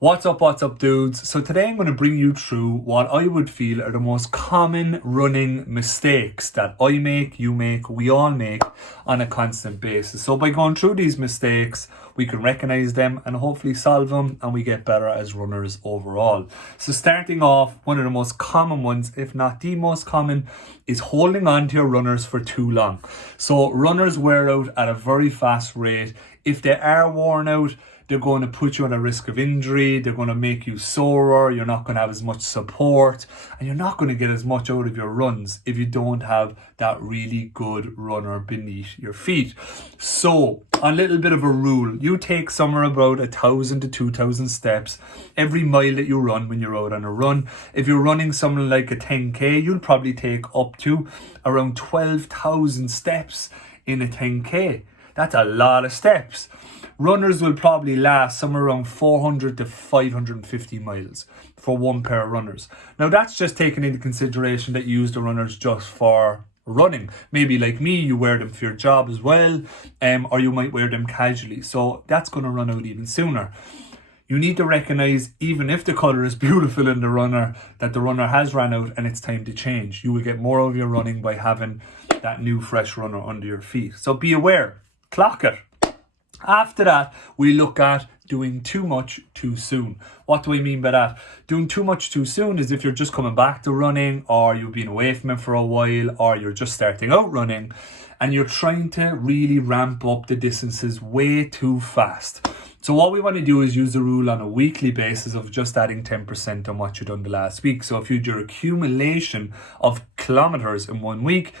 What's up, dudes? So today I'm going to bring you through what I would feel are the most common running mistakes that I make, you make, we all make on a constant basis. So by going through these mistakes, we can recognize them and hopefully solve them, and we get better as runners overall. So starting off, one of the most common ones, if not the most common, is holding on to your runners for too long. So runners wear out at a very fast rate. If they are worn out, they're going to put you at a risk of injury. They're going to make you sorer. You're not going to have as much support, and you're not going to get as much out of your runs if you don't have that really good runner beneath your feet. So a little bit of a rule: you take somewhere about 1,000 to 2,000 steps every mile that you run when you're out on a run. If you're running something like a 10k, you'll probably take up to around 12,000 steps in a 10k. That's a lot of steps. Runners will probably last somewhere around 400 to 550 miles for one pair of runners. Now that's just taking into consideration that you use the runners just for running. Maybe like me, you wear them for your job as well, or you might wear them casually. So that's going to run out even sooner. You need to recognize, even if the colour is beautiful in the runner, that the runner has ran out and it's time to change. You will get more of your running by having that new fresh runner under your feet. So be aware, clock it. After that, we look at doing too much too soon. What do I mean by that? Doing too much too soon is if you're just coming back to running, or you've been away from it for a while, or you're just starting out running, and you're trying to really ramp up the distances way too fast. So what we want to do is use the rule on a weekly basis of just adding 10% on what you've done the last week. So if you do your accumulation of kilometers in 1 week,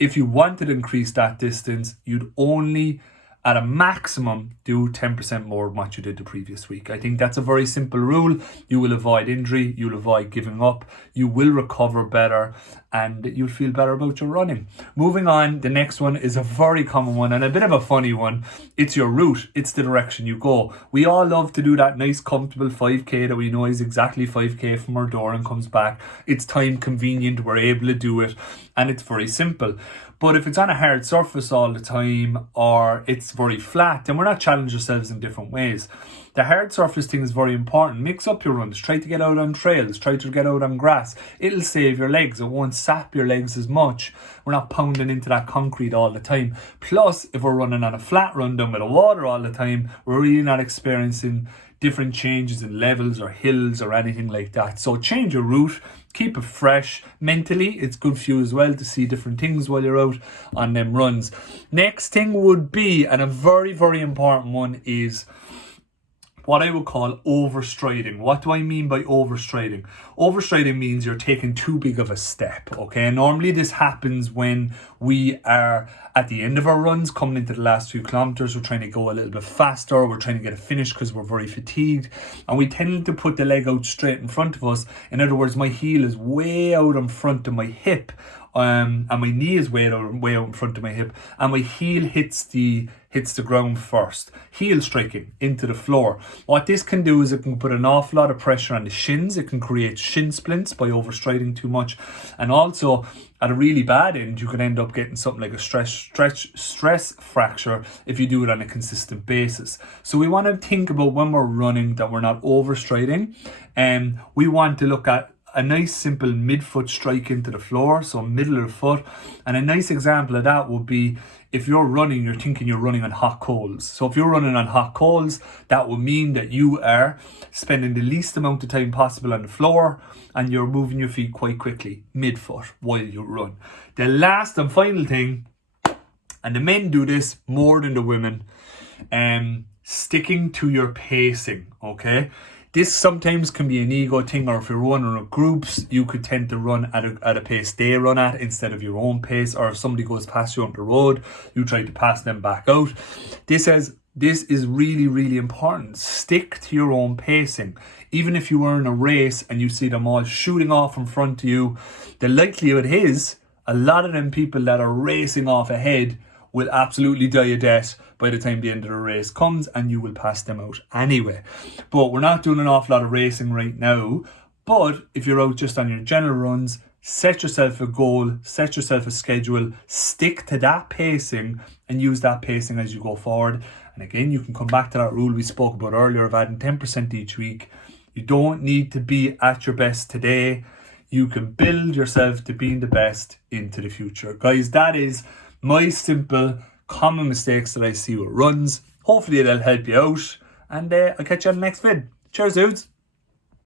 if you wanted to increase that distance, you'd only at a maximum do 10% more than what you did the previous week. I think that's a very simple rule. You will avoid injury, you'll avoid giving up, you will recover better, and you'll feel better about your running. Moving on, the next one is a very common one and a bit of a funny one. It's your route, it's the direction you go. We all love to do that nice comfortable 5k that we know is exactly 5k from our door and comes back. It's time convenient, we're able to do it, and it's very simple. But if it's on a hard surface all the time, or it's very flat, then we're not challenging ourselves in different ways. The hard surface thing is very important. Mix up your runs. Try to get out on trails. Try to get out on grass. It'll save your legs. It won't sap your legs as much. We're not pounding into that concrete all the time. Plus, if we're running on a flat run down with the water all the time, we're really not experiencing different changes in levels or hills or anything like that. So change your route. Keep it fresh. Mentally, it's good for you as well to see different things while you're out on them runs. Next thing would be, and a very, very important one, is what I would call overstriding. What do I mean by overstriding? Overstriding means you're taking too big of a step, okay? Normally this happens when we are at the end of our runs, coming into the last few kilometers. We're trying to go a little bit faster. We're trying to get it finished because we're very fatigued. And we tend to put the leg out straight in front of us. In other words, my heel is way out in front of my hip. And my knee is way out in front of my hip, and my heel hits the ground first. Heel striking into the floor. What this can do is it can put an awful lot of pressure on the shins. It can create shin splints by overstriding too much, and also at a really bad end, you can end up getting something like a stress fracture if you do it on a consistent basis. So we want to think about when we're running that we're not overstriding, and we want to look at a nice simple mid-foot strike into the floor, so middle of the foot. And a nice example of that would be if you're running, you're thinking you're running on hot coals. So if you're running on hot coals, that would mean that you are spending the least amount of time possible on the floor, and you're moving your feet quite quickly, mid-foot, while you run. The last and final thing, and the men do this more than the women, sticking to your pacing, okay? This sometimes can be an ego thing, or if you're running in groups, you could tend to run at a pace they run at instead of your own pace. Or if somebody goes past you on the road, you try to pass them back out. This is really, really important. Stick to your own pacing. Even if you are in a race and you see them all shooting off in front of you, the likelihood is a lot of them people that are racing off ahead will absolutely die a death by the time the end of the race comes, and you will pass them out anyway. But we're not doing an awful lot of racing right now. But if you're out just on your general runs, set yourself a goal, set yourself a schedule, stick to that pacing, and use that pacing as you go forward. And again, you can come back to that rule we spoke about earlier of adding 10% each week. You don't need to be at your best today. You can build yourself to being the best into the future. Guys, that is my simple common mistakes that I see with runs. Hopefully it'll help you out. And I'll catch you on the next vid. Cheers, dudes.